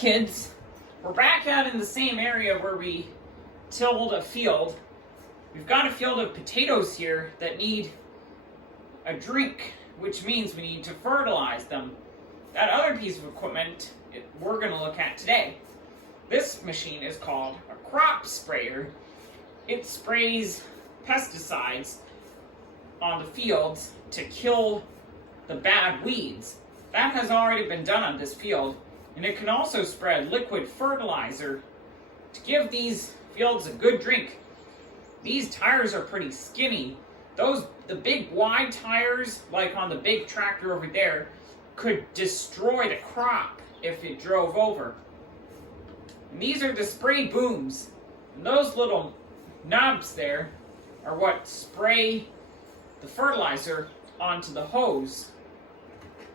kids, we're back out in the same area where we tilled a field. We've got a field of potatoes here that need a drink, which means we need to fertilize them. That other piece of equipment we're going to look at today. This machine is called a crop sprayer. It sprays pesticides on the fields to kill the bad weeds. That has already been done on this field, and it can also spread liquid fertilizer to give these fields a good drink. These tires are pretty skinny. The big wide tires, like on the big tractor over there, could destroy the crop if it drove over. And these are the spray booms. And those little knobs there are what spray the fertilizer onto the hose.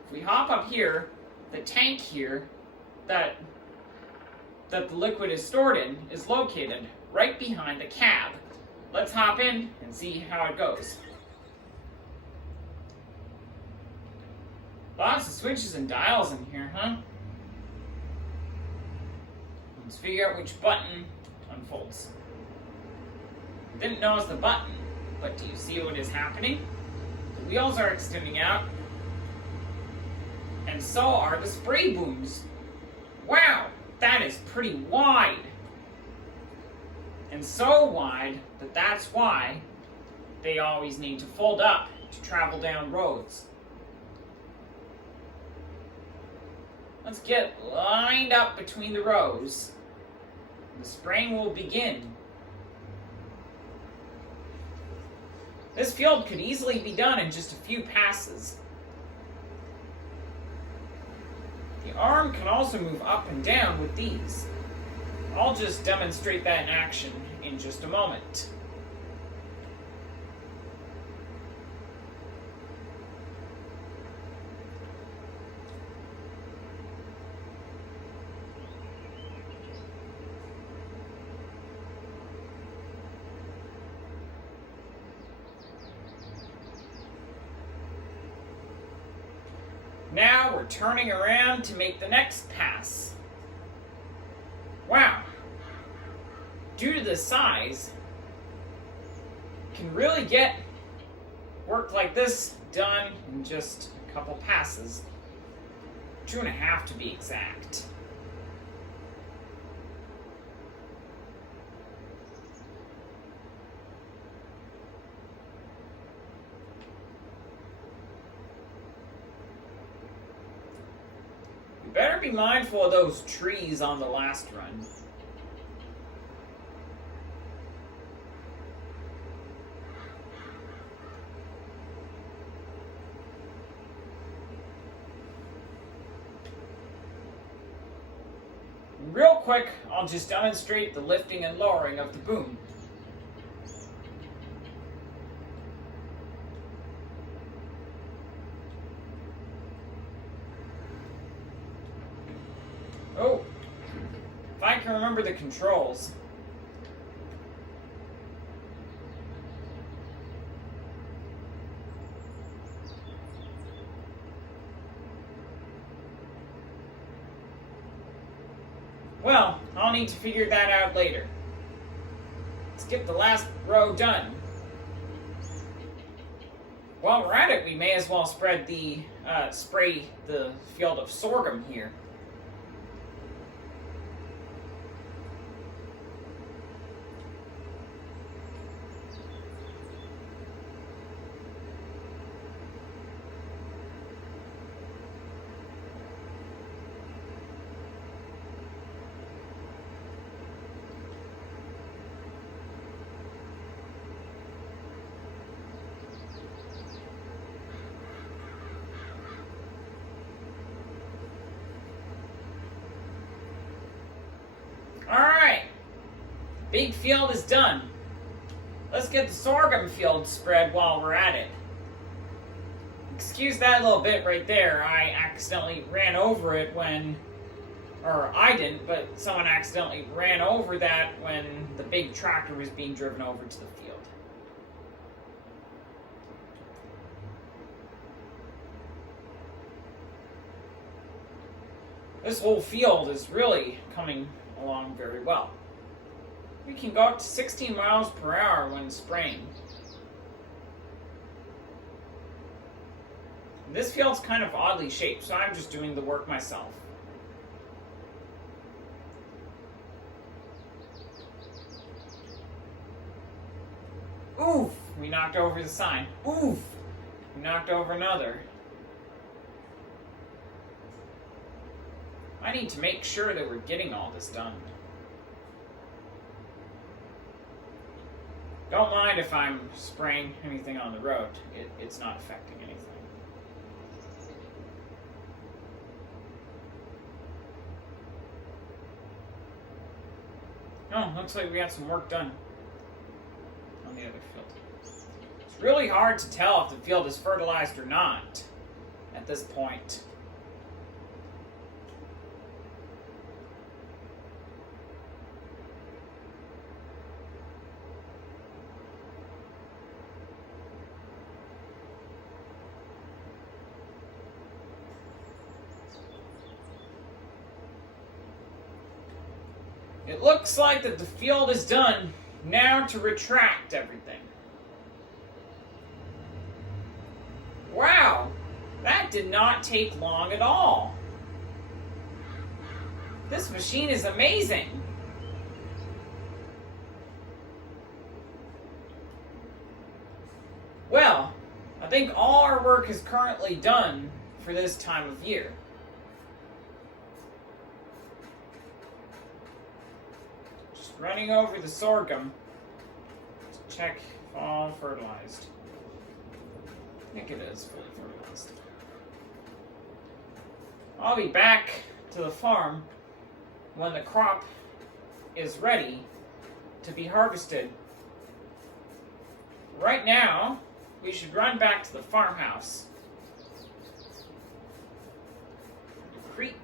If we hop up here, the tank here that the liquid is stored in is located right behind the cab. Let's hop in and see how it goes. Lots of switches and dials in here, huh? Let's figure out which button unfolds. Didn't notice the button, but do you see what is happening? The wheels are extending out, and so are the spray booms. Wow, that is pretty wide. And so wide that that's why they always need to fold up to travel down roads. Let's get lined up between the rows. The spraying will begin. This field could easily be done in just a few passes. The arm can also move up and down with these. I'll just demonstrate that in action in just a moment. Now we're turning around to make the next pass. Wow. Due to the size, can really get work like this done in just a couple passes. 2.5 to be exact. Better be mindful of those trees on the last run. Real quick, I'll just demonstrate the lifting and lowering of the boom. Oh, if I can remember the controls. Well, I'll need to figure that out later. Let's get the last row done. While we're at it, we may as well spray the field of sorghum here. Big field is done. Let's get the sorghum field spread while we're at it. Excuse that little bit right there. I accidentally ran over it or I didn't, but someone accidentally ran over that when the big tractor was being driven over to the field. This whole field is really coming along very well. We can go up to 16 miles per hour when spraying. This field's kind of oddly shaped, so I'm just doing the work myself. Oof! We knocked over the sign. Oof! We knocked over another. I need to make sure that we're getting all this done. Don't mind if I'm spraying anything on the road. It's not affecting anything. Oh, looks like we got some work done on the other field. It's really hard to tell if the field is fertilized or not at this point. It looks like that the field is done. Now to retract everything. Wow, that did not take long at all. This machine is amazing. Well, I think all our work is currently done for this time of year. Running over the sorghum to check if all fertilized. I think it is fully fertilized. I'll be back to the farm when the crop is ready to be harvested. Right now, we should run back to the farmhouse. The creek.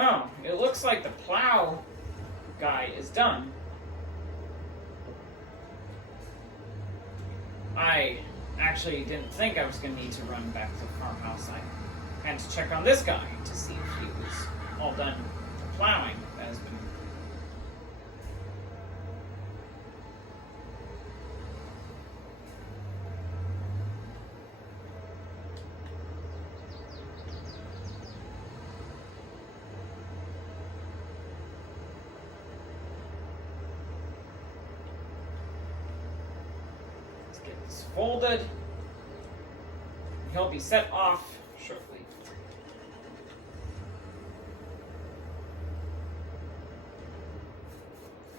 Oh, it looks like the plow guy is done. I actually didn't think I was going to need to run back to the farmhouse. I had to check on this guy to see if he was all done plowing. That has been... Get this folded. He'll be set off shortly.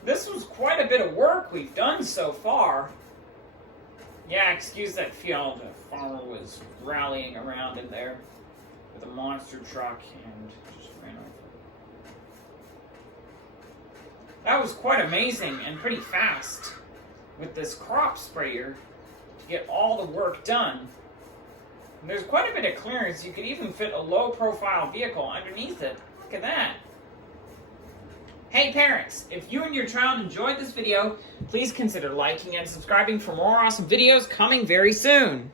This was quite a bit of work we've done so far. Yeah, excuse that field. The farmer was rallying around in there with a monster truck and just ran over. That was quite amazing and pretty fast with this crop sprayer. Get all the work done. And there's quite a bit of clearance. You could even fit a low-profile vehicle underneath it. Look at that. Hey parents, if you and your child enjoyed this video, please consider liking and subscribing for more awesome videos coming very soon.